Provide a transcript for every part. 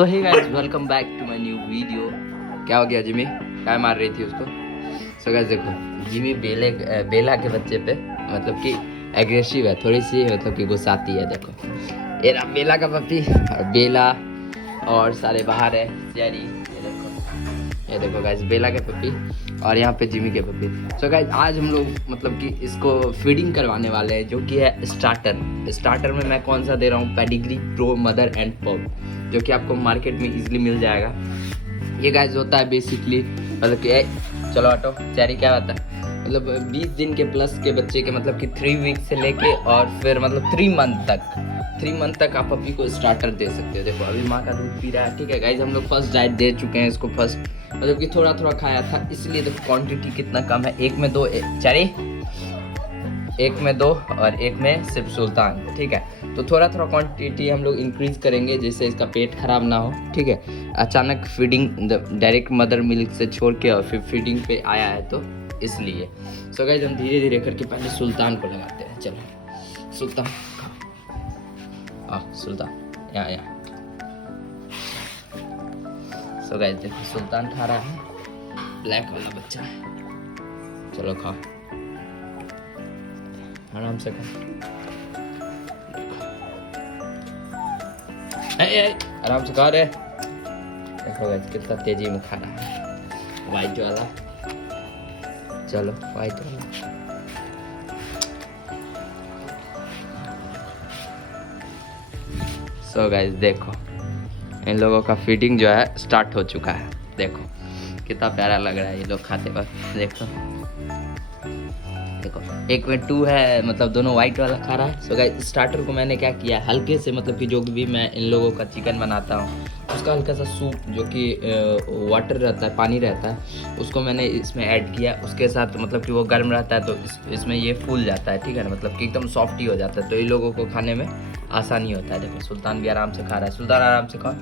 तो hey guys welcome back to my new video. क्या हो गया जिमी? क्या मार रही थी उसको? सो गाइस देखो, जिमी बेला के बच्चे पे मतलब कि एग्रेसिव है थोड़ी सी, मतलब कि गुस्साती है। देखो ये रहा बेला का पपी, और बेला और सारे बाहर है चेरी। ये देखो गाइस बेला के पपी और यहाँ पे जिमी के पपी। सो गाइस आज हम लोग मतलब कि इसको फीडिंग करवाने वाले हैं, जो कि है स्टार्टर में मैं कौन सा दे रहा हूँ, pedigree pro mother and pop, जो कि आपको मार्केट में इजीली मिल जाएगा। ये गाइस होता है बेसिकली मतलब कि चलो हटो चेरी, क्या होता है मतलब 20 दिन के प्लस के बच्चे के, मतलब कि 3 वीक से लेके और फिर मतलब 3 मंथ तक आप पपी को स्टार्टर दे सकते हो। देखो अभी माँ का दूध पी रहा है, ठीक है गाइस। हम लोग फर्स्ट डाइट दे चुके हैं इसको, फर्स्ट मतलब कि थोड़ा थोड़ा खाया था, इसलिए देखो क्वांटिटी कितना कम है। एक में 2 चेरी, एक में 2 और एक में सिर्फ सुल्तान, ठीक है। तो थोड़ा थोड़ा क्वांटिटी हम लोग इंक्रीज करेंगे जिससे इसका पेट खराब ना हो, ठीक है। अचानक फीडिंग डायरेक्ट मदर मिल्क से छोड़ के और फिर फीडिंग पे आया है तो इसलिए। सो गाइस हम धीरे धीरे करके पहले सुल्तान को लगाते हैं। चलो सुल्तान, सुल्तान यहाँ। सो गाइस देखो सुल्तान खा रहा है, ब्लैक वाला बच्चा है। चलो खाओ, आराम से खाओ, आराम से खा रहे। देखो गाइस कितना तेजी में खा रहा है, वाइट वाला। चलो वाइट वाला, सो गाइस देखो इन लोगों का फीडिंग जो है स्टार्ट हो चुका है। देखो कितना प्यारा लग रहा है ये लोग खाते वक्त। देखो देखो एक में 2 है, मतलब दोनों वाइट वाला खा रहा है। सो गाइस स्टार्टर को मैंने क्या किया, हल्के से मतलब कि जो भी मैं इन लोगों का चिकन बनाता हूँ उसका हल्का सा सूप, जो कि वाटर रहता है, पानी रहता है, उसको मैंने इसमें ऐड किया। उसके साथ मतलब कि वो गर्म रहता है तो इसमें ये फूल जाता है, ठीक है ना, मतलब कि एकदम सॉफ्ट ही हो जाता है, तो इन लोगों को खाने में आसानी होता है। देखो सुल्तान भी आराम से खा रहा है, सुल्तान आराम से खाओ,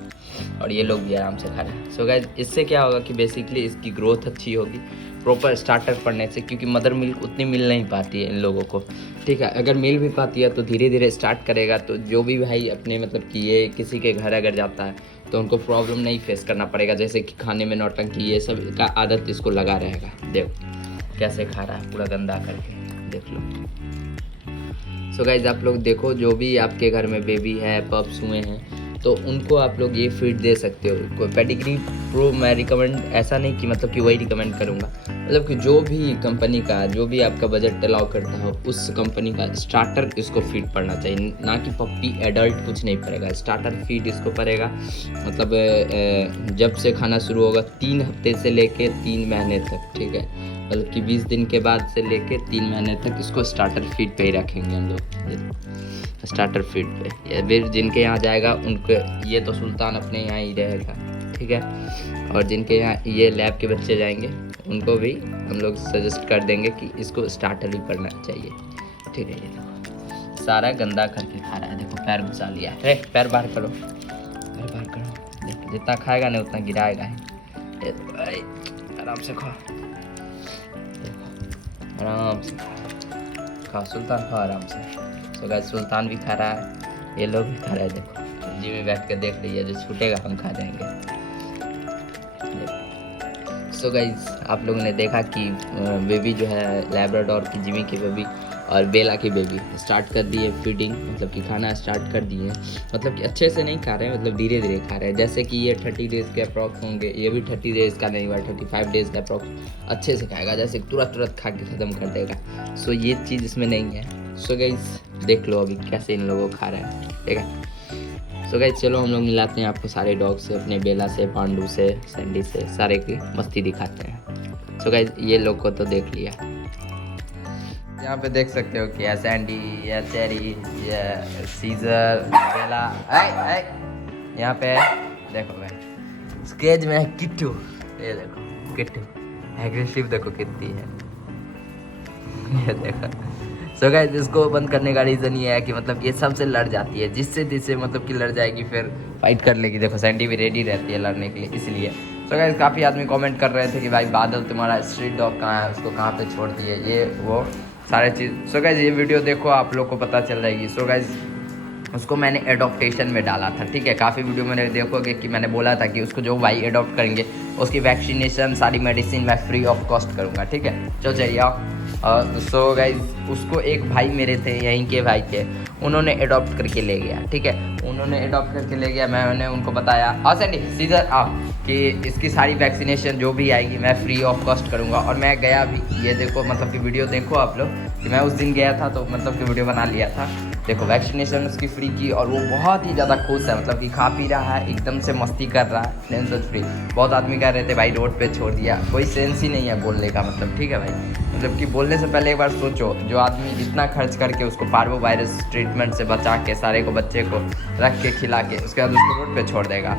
और ये लोग भी आराम से खा रहे हैं। सो गाइस इससे क्या होगा कि बेसिकली इसकी ग्रोथ अच्छी होगी प्रॉपर स्टार्टर पढ़ने से, क्योंकि मदर मिल्क उतनी मिल नहीं पाती है इन लोगों को, ठीक है। अगर मिल भी पाती है तो धीरे धीरे स्टार्ट करेगा, तो जो भी भाई अपने मतलब कि ये किसी के घर अगर जाता है तो उनको प्रॉब्लम नहीं फेस करना पड़ेगा, जैसे कि खाने में नौटंकी ये सब का आदत इसको लगा रहेगा। देखो कैसे खा रहा है पूरा गंदा करके, देख लो। सो गाइज आप लोग देखो, जो भी आपके घर में बेबी है, पप्स हुए हैं, तो उनको आप लोग ये फीड दे सकते हो। पेडिग्री प्रो मैं रिकमेंड ऐसा नहीं कि मतलब कि वही रिकमेंड करूँगा, मतलब कि जो भी कंपनी का, जो भी आपका बजट अलाउ करता हो उस कंपनी का स्टार्टर इसको फीड पड़ना चाहिए, ना कि पप्पी एडल्ट कुछ नहीं पड़ेगा। स्टार्टर फीड इसको पड़ेगा, मतलब जब से खाना शुरू होगा 3 हफ्ते से लेके 3 महीने तक, ठीक है। मतलब कि 20 दिन के बाद से लेके 3 महीने तक इसको स्टार्टर फीड पे ही रखेंगे हम लोग, स्टार्टर फीड पे। या फिर जिनके यहाँ जाएगा उनको, ये तो सुल्तान अपने यहाँ ही रहेगा, ठीक है, और जिनके यहाँ ये लैब के बच्चे जाएंगे उनको भी हम लोग सजेस्ट कर देंगे कि इसको स्टार्टर ही पढ़ना चाहिए, ठीक है। ये देखो सारा गंदा करके खा रहा है, देखो पैर घुसा लिया है, पैर बाहर करो, पैर बाहर करो। देखो जितना खाएगा नहीं उतना गिराएगा है। आराम से खाओ, आराम से खा सुल्तान, खाओ आराम से। सो गाइस सुल्तान भी खा रहा है, ये लोग भी खा रहे हैं। देखो जी में बैठ कर देख रही है, जो छूटेगा हम खा जाएंगे। सो गाइस आप लोगों ने देखा कि बेबी जो है लैब्राडोर की, जिमी की बेबी और बेला की बेबी स्टार्ट कर दी है फीडिंग, मतलब कि खाना स्टार्ट कर दिए हैं। मतलब कि अच्छे से नहीं खा रहे हैं, मतलब धीरे धीरे खा रहे हैं। जैसे कि ये 30 डेज़ के अप्रॉक्स होंगे, ये भी 30 डेज़ का नहीं हुआ, 35 डेज़ का अप्रॉक्स अच्छे से खाएगा, जैसे तुरंत खा के ख़त्म कर देगा। सो ये चीज़ इसमें नहीं है। सो गाइस देख लो अभी कैसे इन लोगों को खा रहे हैं, ठीक है। सो गाइस चलो हम लोग मिलाते हैं आपको सारे डॉग से, अपने बेला से, पांडू से, सैंडी से, सारे की मस्ती दिखाते हैं। सो गाइस ये लोग को तो देख लिया, यहाँ पे देख सकते हो कि या सैंडी या चेरी या सीजर, बेला, यहाँ पे देखो गाइस स्केज में है किट्टू, ये देखो किट्टू एग्रेसिव, देखो कितनी है, ये देखो। सो गाइस इसको बंद करने का रीज़न ये है कि मतलब ये सबसे लड़ जाती है, जिससे जिससे मतलब कि लड़ जाएगी फिर फाइट कर लेगी। देखो सैंडी भी रेडी रहती है लड़ने के लिए, इसलिए। सो गाइस काफ़ी आदमी कमेंट कर रहे थे कि भाई बादल तुम्हारा स्ट्रीट डॉग कहाँ है, उसको कहाँ पे छोड़ दिए, ये वो सारे चीज़। सो गाइस ये वीडियो देखो, आप लोग को पता चल जाएगी। सो गाइस उसको मैंने एडॉप्टेशन में डाला था, ठीक है। काफ़ी वीडियो में देखोगे कि मैंने बोला था कि उसको जो भाई एडॉप्ट करेंगे उसकी वैक्सीनेशन सारी मेडिसिन मैं फ्री ऑफ कॉस्ट करूँगा, ठीक है। चलो चलिए आओ। सो गाइज उसको एक भाई मेरे थे यहीं के भाई थे, उन्होंने एडॉप्ट करके ले गया, ठीक है। उन्होंने एडॉप्ट करके ले गया, मैंने उनको बताया सैंडी सीजर कि इसकी सारी वैक्सीनेशन जो भी आएगी मैं फ्री ऑफ कॉस्ट करूँगा। और मैं गया भी, ये देखो मतलब कि वीडियो देखो आप लोग कि मैं उस दिन गया था तो मतलब कि वीडियो बना लिया था। देखो वैक्सीनेशन उसकी फ्री की और वो बहुत ही ज़्यादा खुश है, मतलब कि खा पी रहा है, एकदम से मस्ती कर रहा है, टेंशन फ्री। बहुत आदमी कह रहे थे भाई रोड पे छोड़ दिया, कोई सेंस ही नहीं है बोलने का, मतलब ठीक है भाई। मतलब कि बोलने से पहले एक बार सोचो, जो आदमी इतना खर्च करके उसको पार्वो वायरस ट्रीटमेंट से बचा के सारे को बच्चे को रख के खिला के उसके बाद उसको रोड पे छोड़ देगा।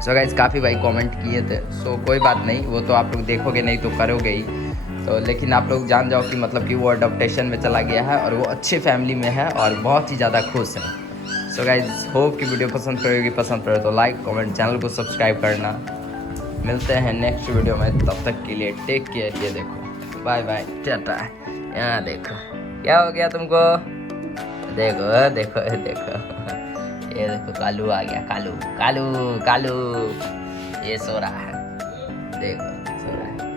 सो गाइस काफ़ी भाई कमेंट किए थे, सो कोई बात नहीं, वो तो आप लोग देखोगे नहीं तो करोगे ही। तो लेकिन आप लोग जान जाओ कि मतलब कि वो अडॉप्टेशन में चला गया है और वो अच्छे फैमिली में है और बहुत ही ज़्यादा खुश है। सो गाइस होप कि वीडियो पसंद करेगी, पसंद पड़े तो लाइक कमेंट, चैनल को सब्सक्राइब करना। मिलते हैं नेक्स्ट वीडियो में, तब तक के लिए टेक केयर। ये देखो बाय बाय टाटा। यहाँ देखो क्या हो गया तुमको, देखो देखो देखो ये देखो कालू आ गया, कालू कालू कालू ये सो रहा है, देखो सो रहा है।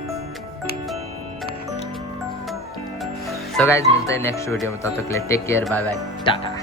सो गाइस मिलते हैं नेक्स्ट वीडियो में, तब तक के लिए take care, bye bye Tata.